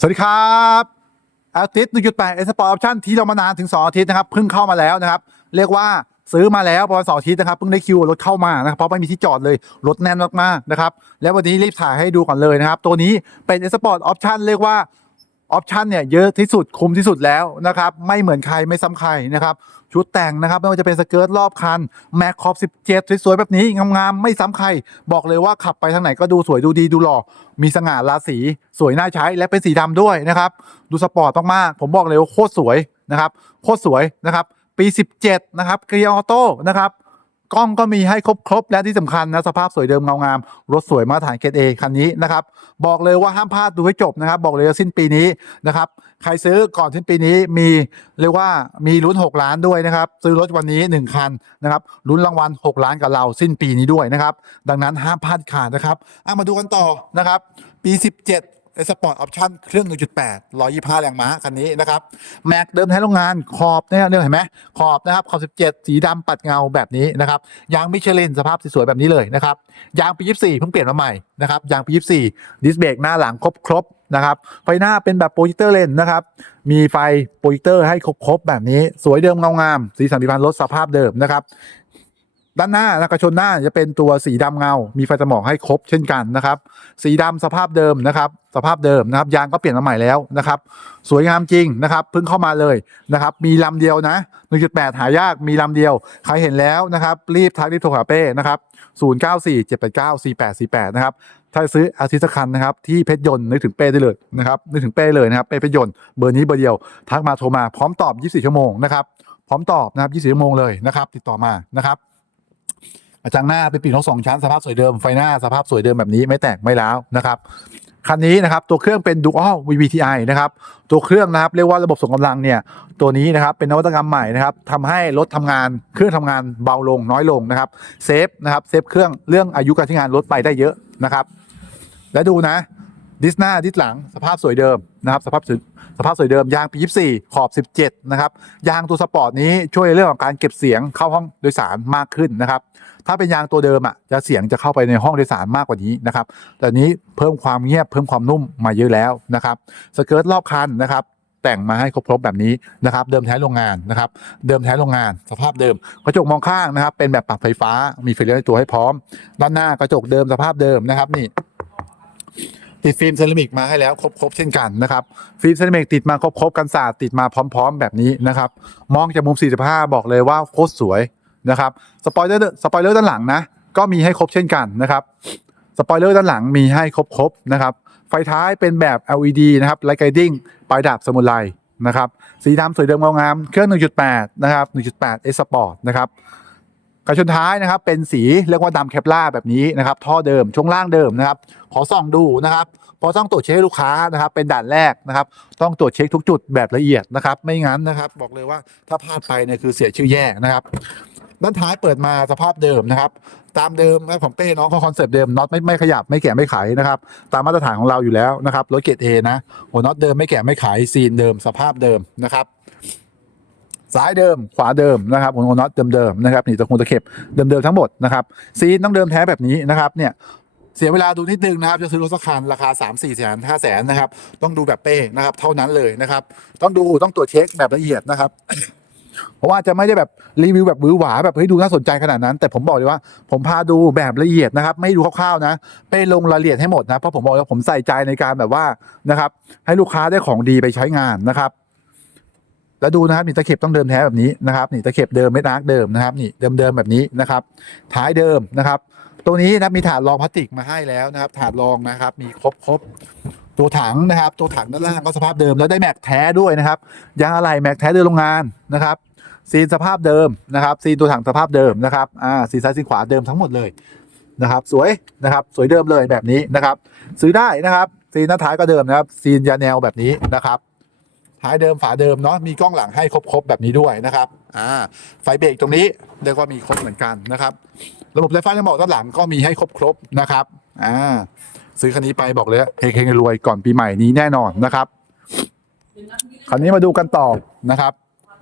สวัสดีครับอาทิตย์หยุดไปเอสปอร์ตออปชั่นที่เรามานานถึงสองอาทิตย์นะครับเพิ่งเข้ามาแล้วนะครับ เรียกว่าซื้อมาแล้วประมาณ2อาทิตย์นะครับเพิ่งได้คิวรถเข้ามานะครับเพราะไม่มีที่จอดเลยรถแน่นมากๆนะครับ แล้ววันนี้รีบถ่ายให้ดูก่อนเลยนะครับ ตัวนี้เป็นเอสปอร์ตออปชั่นเรียกว่า ออปชันเนี่ยเยอะที่สุดคุ้มที่สุดแล้วนะครับ ไม่เหมือนใครไม่ซ้ำใครนะครับ ชุดแต่งนะครับไม่ว่าจะเป็นสเกิร์ตรอบคันแม็กคอป17 สวยๆ แบบนี้ งามๆ ไม่ซ้ำใคร บอกเลยว่าขับไปทางไหนก็ดูสวยดูดีดูหล่อ มีสง่าราศีสวยน่าใช้และเป็นสีดำด้วยนะครับ ดูสปอร์ตมากๆผมบอกเลยว่าโคตรสวยนะครับโคตรสวยนะครับปี 17 นะครับเกียร์ออโต้นะครับ กล้องก็มีให้ครบๆและที่สำคัญนะสภาพสวยเดิมเงางาม รถสวยมาตรฐานเกรดเอคันนี้นะครับ บอกเลยว่าห้ามพลาดดูให้จบนะครับ บอกเลยว่าสิ้นปีนี้นะครับ ใครซื้อก่อนสิ้นปีนี้มีเรียกว่ามีลุ้น 6 ล้านด้วยนะครับ ซื้อรถวันนี้ 1 คันนะครับลุ้นรางวัล 6 ล้านกับเราสิ้นปีนี้ด้วยนะครับ ดังนั้นห้ามพลาดขาดนะครับอะมาดูกันต่อนะครับ ปี 17 เอสปอร์ตออปชั่นเครื่อง 1.8 125 แรงม้าคันนี้นะครับ แม็กเดิมแท้โรงงานขอบเนี่ยเนี่ยเห็นไหมขอบนะครับ ขอบ 17 สีดำปัดเงาแบบนี้นะครับ ยางมิชลินสภาพสวยๆแบบนี้เลยนะครับ ยางปี 24 เพิ่งเปลี่ยนมาใหม่นะครับ ยางปี 24 ดิสเบรกหน้าหลังครบครบๆนะครับ ไฟหน้าเป็นแบบโปรเจคเตอร์เลนนะครับ มีไฟโปรเจคเตอร์ให้ครบๆแบบนี้ สวยเดิมเงางาม สีสันพิพันธ์รถสภาพเดิมนะครับ ด้านหน้านะกระชนหน้าจะเป็นตัวสีดำเงา มีไฟสมองให้ครบเช่นกันนะครับ สีดำสภาพเดิมนะครับ สภาพเดิมนะครับ ยางก็เปลี่ยนมาใหม่แล้วนะครับ สวยงามจริงนะครับ เพิ่งเข้ามาเลยนะครับ มีลำเดียวนะ 1.8 หายาก มีลำเดียว ใครเห็นแล้วนะครับ รีบทักรีบโทรหาเป้นะครับ0947894848นะครับ ถ้าซื้ออาทิตย์สักคันนะครับ ที่เพชรยนต์นึกถึงเป้ได้เลยนะครับ นึกถึงเป้เลยนะครับ เป้เพชรยนต์เบอร์นี้เบอร์เดียว ทักมาโทรมาพร้อมตอบ 24 ชั่วโมงนะครับ พร้อมตอบนะครับ 24 ชั่วโมงเลยนะครับ ติดต่อมานะครับ จังหน้าเป็นปีกนกสองชั้นสภาพสวยเดิมไฟหน้าสภาพสวยเดิมแบบนี้ไม่แตกไม่ร้าวนะครับคันนี้นะครับตัวเครื่องเป็น Dual VVTi นะครับตัวเครื่องนะครับเรียกว่าระบบส่งกำลังเนี่ยตัวนี้นะครับเป็นนวัตกรรมใหม่นะครับทำให้รถทำงานเครื่องทำงานเบาลงน้อยลงนะครับเซฟนะครับเซฟเครื่องเรื่องอายุการใช้งานลดไปได้เยอะนะครับ และดูนะ ดิสหน้าดิสหลังสภาพสวยเดิมนะครับสภาพสภาพสวยเดิมยางปี 24 ขอบ 17 นะครับ ยางตัวสปอร์ตนี้ช่วยเรื่องของการเก็บเสียงเข้าห้องโดยสารมากขึ้นนะครับ ถ้าเป็นยางตัวเดิมอะจะเสียงจะเข้าไปในห้องโดยสารมากกว่านี้นะครับแต่นี้เพิ่มความเงียบเพิ่มความนุ่มมาเยอะแล้วนะครับสเกิร์ตรอบคันนะครับแต่งมาให้ครบๆแบบนี้นะครับ เดิมแท้โรงงานนะครับ เดิมแท้โรงงาน สภาพเดิมกระจกมองข้างนะครับ เป็นแบบปรับไฟฟ้ามีไฟเลี้ยวในตัวให้พร้อม ด้านหน้ากระจกเดิมสภาพเดิมนะครับนี่ ติดฟิล์มเซรามิกมาให้แล้วครบๆเช่นกันนะครับฟิล์มเซรามิกติดมาครบๆกันศาสตร์ติดมาพร้อม ๆ แบบนี้นะครับมองจากมุม 45 บอกเลยว่าโคตรสวยนะครับสปอยเลอร์สปอยเลอร์ด้านหลังนะก็มีให้ครบเช่นกันนะครับสปอยเลอร์ด้านหลังมีให้ครบๆนะครับไฟท้ายเป็นแบบ LED นะครับไลท์ไกดิ้งปลายดาบสมุไรนะครับสีดำสวยเดิมเงางามเครื่อง 1.8 นะครับ 1.8 S Sport นะครับ กระชนท้ายนะครับเป็นสีเรียกว่าดำแคปล่าแบบนี้นะครับท่อเดิมช่วงล่างเดิมนะครับขอส่องดูนะครับพอต้องตรวจเช็คลูกค้านะครับ เป็นด่านแรกนะครับ ต้องตรวจเช็คทุกจุดแบบละเอียดนะครับ ไม่งั้นนะครับ บอกเลยว่าถ้าพลาดไปเนี่ยคือเสียชื่อแย่นะครับ ด้านท้ายเปิดมาสภาพเดิมนะครับ ตามเดิมนะของเป้น้องเขาคอนเซปต์เดิมน็อตไม่ไม่ขยับไม่แกะไม่ไขนะครับ ตามมาตรฐานของเราอยู่แล้วนะครับรถเกรดเอนะหัวน็อตเดิมไม่แกะไม่ไขซีนเดิมสภาพเดิมนะครับ ซ้ายเดิมขวาเดิมนะครับหัวน็อตเดิมๆนะครับนี่ตะคงตะเข็บเดิมๆทั้งหมดนะครับซีนต้องเดิมแท้แบบนี้นะครับเนี่ยเสียเวลาดูนิดนึงนะครับจะซื้อรถสักคันราคา 3 4แสน5แสนนะครับต้องดูแบบเป้นะครับเท่านั้นเลยนะครับต้องดูต้องตรวจเช็คแบบละเอียดนะครับเพราะว่าจะไม่ได้แบบรีวิวแบบหวือหวาแบบเฮ้ยดูน่าสนใจขนาดนั้น แต่ผมบอกเลยว่าผมพาดูแบบละเอียดนะครับ ไม่ดูคร่าวๆนะเป้ลงรายละเอียดให้หมดนะเพราะผมบอกว่าผมใส่ใจในการแบบว่านะครับให้ลูกค้าได้ของดีไปใช้งานนะครับ แล้วดูนะครับนี่ตะเข็บต้องเดิมแท้แบบนี้นะครับนี่ตะเข็บเดิมเม็ดอาร์คเดิมนะครับนี่เดิมๆแบบนี้นะครับท้ายเดิมนะครับตัวนี้นะมีถาดรองพลาสติกมาให้แล้วนะครับถาดรองนะครับมีครบครบตัวถังนะครับ ตัวถังด้านล่างก็สภาพเดิมแล้วได้แม็กแท้ด้วยนะครับยางอะไหล่แม็กแท้เดิมโรงงานนะครับซีนสภาพเดิมนะครับซีนตัวถังสภาพเดิมนะครับอ่าซีนซ้ายซีนขวาเดิมทั้งหมดเลยนะครับ สวยนะครับสวยเดิมเลยแบบนี้นะครับ ซื้อได้นะครับซีนหน้าท้ายก็เดิมนะครับซีนยาแนวแบบนี้นะครับ ท้ายเดิมฝาเดิมเนาะมีกล้องหลังให้ครบๆแบบนี้ด้วยนะครับอ่าไฟเบรกตรงนี้เรียกว่ามีครบเหมือนกันนะครับ ระบบไฟฟ้าในหมอกด้านหลังก็มีให้ครบๆนะครับอ่าซื้อคันนี้ไปบอกเลยเฮงๆรวยก่อนปีใหม่นี้แน่นอนนะครับคราวนี้มาดูกันต่อนะครับ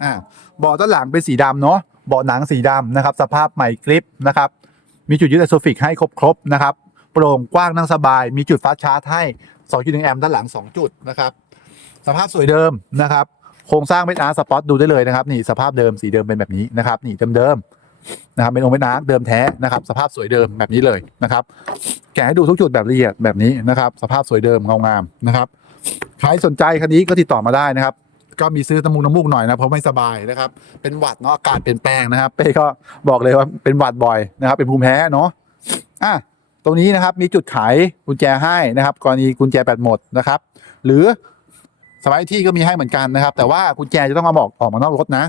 อ่าเบาะด้านหลังเป็นสีดำเนาะเบาะหนังสีดำนะครับ สภาพใหม่กริปนะครับ มีจุดยึดไอโซฟิกให้ครบๆนะครับ โปร่งกว้างนั่งสบาย มีจุดฟ้าชาร์จให้ 2.1 แอมป์ด้านหลัง 2 จุดนะครับ สภาพสวยเดิมนะครับโครงสร้างเป็นอาร์สปอตดูได้เลยนะครับนี่สภาพเดิมสีเดิมเป็นแบบนี้นะครับนี่เดิมๆนะครับเป็นองค์เป็นอาร์เดิมแท้นะครับ สภาพสวยเดิมแบบนี้เลยนะครับ แกะให้ดูทุกจุดแบบละเอียดแบบนี้นะครับ สภาพสวยเดิมเงางามนะครับใครสนใจคันนี้ก็ติดต่อมาได้นะครับ ก็มีซื้อน้ำมูกน้ำมูกหน่อยนะเพราะไม่สบายนะครับ เป็นหวัดเนาะอากาศเปลี่ยนแปลงนะครับ เป้ก็บอกเลยว่าเป็นหวัดบ่อยนะครับ เป็นภูมิแพ้เนาะอะตรงนี้นะครับมีจุดขายกุญแจให้นะครับ กรณีกุญแจแบตหมดนะครับ หรือ สมัยที่ก็มีให้เหมือนกันนะครับ แต่ว่ากุญแจจะต้องมาบอกออกมานอกรถนะ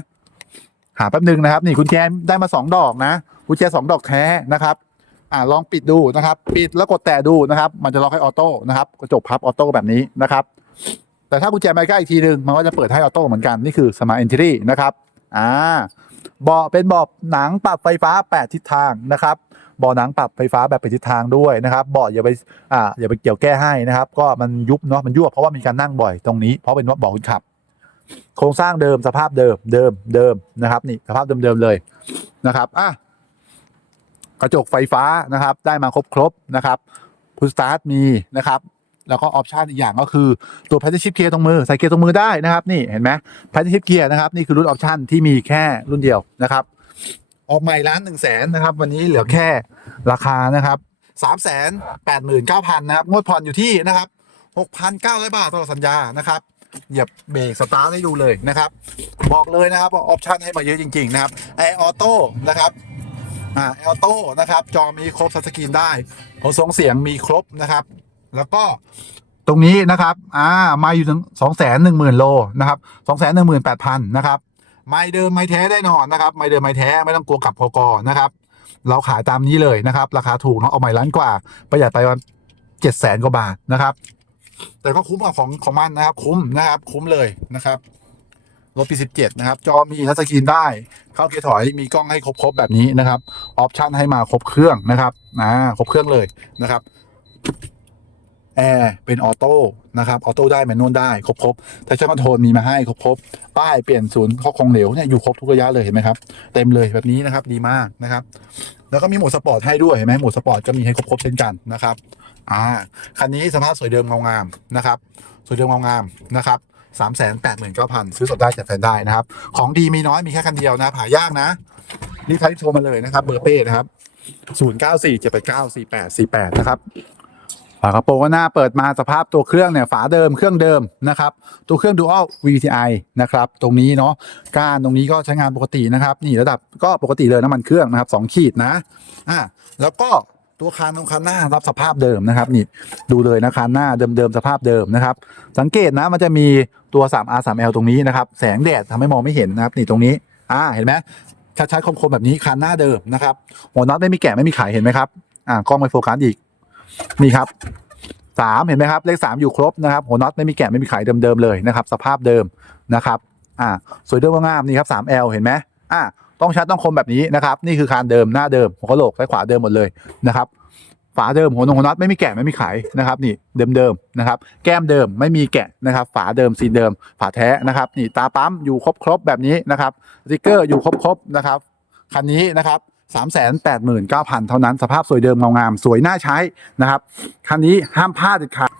หาแป๊บหนึ่งนะครับ นี่กุญแจได้มาสองดอกนะกุญแจสองดอกแท้นะครับอ่าลองปิดดูนะครับ ปิดแล้วกดแตะดูนะครับ มันจะล็อกให้ออโต้นะครับกระจกพับออโต้แบบนี้นะครับ แต่ถ้ากุญแจไม่ก้อีกทีหนึ่งมันก็จะเปิดให้ออโต้เหมือนกันนี่คือ Smart Entry นะครับอ่าเบาะเป็นเบาะหนังปรับไฟฟ้า 8 ทิศทางนะครับ เบาะหนังปรับไฟฟ้าแบบเป็นทิศทางด้วยนะครับเบาะอย่าไปอ่าอย่าไปเกี่ยวแก้ให้นะครับ ก็มันยุบเนาะมันยั่วเพราะว่ามีการนั่งบ่อยตรงนี้เพราะเป็นว่าเบาะคนขับ โครงสร้างเดิมสภาพเดิมเดิมเดิมนะครับนี่สภาพเดิมๆเลยนะครับอะกระจกไฟฟ้านะครับ ได้มาครบครบนะครับพุชสตาร์ทมีนะครับแล้วก็ออปชันอีกอย่างก็คือตัวแพทชิปเกียร์ตรงมือใส่เกียร์ตรงมือได้นะครับ นี่เห็นไหมแพทชิปเกียร์นะครับ นี่คือรุ่นออปชันที่มีแค่รุ่นเดียวนะครับ ออกใหม่ล้านหนึ่งแสนนะครับ วันนี้เหลือแค่ราคานะครับสามแสนแปดหมื่นเก้าพันนะครับงวดผ่อนอยู่ที่นะครับหกพันเก้าร้อยบาทตลอดสัญญานะครับเหยียบเบรกสตาร์ทให้ดูเลยนะครับ บอกเลยนะครับว่าออปชันให้มาเยอะจริง ๆ นะครับแอร์ออโต้นะครับอ่าออโต้นะครับ จอมีครบทัสกรีนได้ขนส่งเสียงมีครบนะครับ แล้วก็ตรงนี้นะครับ อ่า มาอยู่ถึงสองแสนหนึ่งหมื่นโลนะครับสองแสนหนึ่งหมื่นแปดพันนะครับ ไม่เดิมไม่แท้ได้นอนนะครับ ไม่เดิมไม่แท้ไม่ต้องกลัวกลับพกนะครับ เราขายตามนี้เลยนะครับ ราคาถูกเนาะเอาใหม่ล้านกว่า ประหยัดไปวันเจ็ดแสนกว่าบาทนะครับ แต่ก็คุ้มกับของของมันนะครับ คุ้มนะครับ คุ้มเลยนะครับรถปีสิบเจ็ดนะครับ จอมีทัชสกรีนได้ เข้าเกียร์ถอยมีกล้องให้ครบๆแบบนี้นะครับ ออปชั่นให้มาครบเครื่องนะครับอ่าครบเครื่องเลยนะครับ แอร์เป็นออโต้นะครับออโต้ได้แมนนวลได้ครบๆแต่ช่างคอนโทรลมีมาให้ครบๆป้ายเปลี่ยนศูนย์ข้อคงเหลวเนี่ยอยู่ครบทุกระยะเลยเห็นไหมครับเต็มเลยแบบนี้นะครับดีมากนะครับแล้วก็มีโหมดสปอร์ตให้ด้วยเห็นไหมโหมดสปอร์ตก็มีให้ครบๆเช่นกันนะครับอ่าคันนี้สภาพสวยเดิมเงางามนะครับสวยเดิมเงางามนะครับสามแสนแปดหมื่นเก้าพันซื้อสดได้จัดแฟนได้นะครับ ของดีมีน้อยมีแค่คันเดียวนะหายากนะรีบใครโทรมาเลยนะครับเบอร์เป้นะครับศูนย์เก้าสี่เจ็ดแปดเก้าสี่แปดสี่แปดนะครับ ฝากระโปรงหน้าเปิดมาสภาพตัวเครื่องเนี่ยฝาเดิมเครื่องเดิมนะครับ ตัวเครื่อง Dual VVTi นะครับ ตรงนี้เนาะก้านตรงนี้ก็ใช้งานปกตินะครับ นี่ระดับก็ปกติเลยน้ำมันเครื่องนะครับสองขีดนะอ่าแล้วก็ตัวคานตรงคานหน้ารับสภาพเดิมนะครับนี่ดูเลยนะคานหน้าเดิมๆสภาพเดิมนะครับ สังเกตนะมันจะมีตัว 3R 3L ตรงนี้นะครับ แสงแดดทำให้มองไม่เห็นนะครับ นี่ตรงนี้อ่าเห็นไหมชัดๆคมๆแบบนี้คันหน้าเดิมนะครับหัวน็อตไม่มีแกะไม่มีไขเห็นไหมครับอ่ากล้องไม่โฟกัสอีก นี่ครับสามเห็นไหมครับ เลขสามอยู่ครบนะครับหัวน็อตไม่มีแกะไม่มีไขเดิมๆเลยนะครับ สภาพเดิมนะครับอ่าสวยเดิมงามนี่ครับ 3L เห็นไหมอ่าต้องชัดต้องคมแบบนี้นะครับ นี่คือคานเดิมหน้าเดิมหัวกะโหลกซ้ายขวาเดิมหมดเลยนะครับฝาเดิมหัวนงหัวน็อตไม่มีแกะไม่มีไขนะครับนี่เดิมๆนะครับแก้มเดิมไม่มีแกะนะครับ ฝาเดิมซีนเดิม ฝาแท้นะครับนี่ตาปั๊มอยู่ครบๆแบบนี้นะครับสติกเกอร์อยู่ครบๆนะครับคันนี้นะครับ สามแสนแปดหมื่นเก้าพันเท่านั้นสภาพสวยเดิมเงางามสวยน่าใช้นะครับคันนี้ห้ามพลาดเด็ดขาด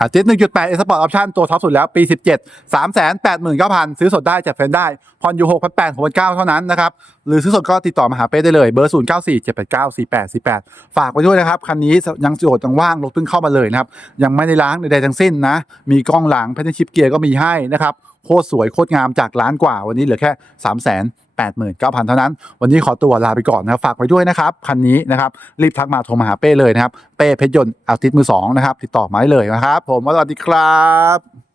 อะเจ็ดหนึ่งจุดแปดเอสปอร์ตออปชั่นตัวท็อปสุดแล้ว ปีสิบเจ็ดสามแสนแปดหมื่นเก้าพันซื้อสดได้จัดแฟนได้ผ่อนอยู่หกพันแปดหกพันเก้าเท่านั้นนะครับ หรือซื้อสดก็ติดต่อมาหาเป้ได้เลย เบอร์ศูนย์เก้าสี่เจ็ดแปดเก้าสี่แปดสี่แปดฝากไว้ด้วยนะครับ คันนี้ยังโจทย์ยังว่างรถเพิ่งเข้ามาเลยนะครับ ยังไม่ได้ล้างใดๆทั้งสิ้นนะ มีกล้องหลังแพทชิปเกียร์ก็มีให้นะครับโคตรสวยโคตรงามจากล้านกว่าวันนี้เหลือแค่3 8 0 เท่านั้น วันนี้ขอตัวลาไปก่อนนะครับฝากไว้ด้วยนะครับ คันนี้นะครับ รีบทักมาโทรมาหาเป้เลยนะครับ เป้เพชรยนต์อาทิตย์มือสองนะครับ ติดต่อมาได้เลยนะครับ ผมสวัสดีครับ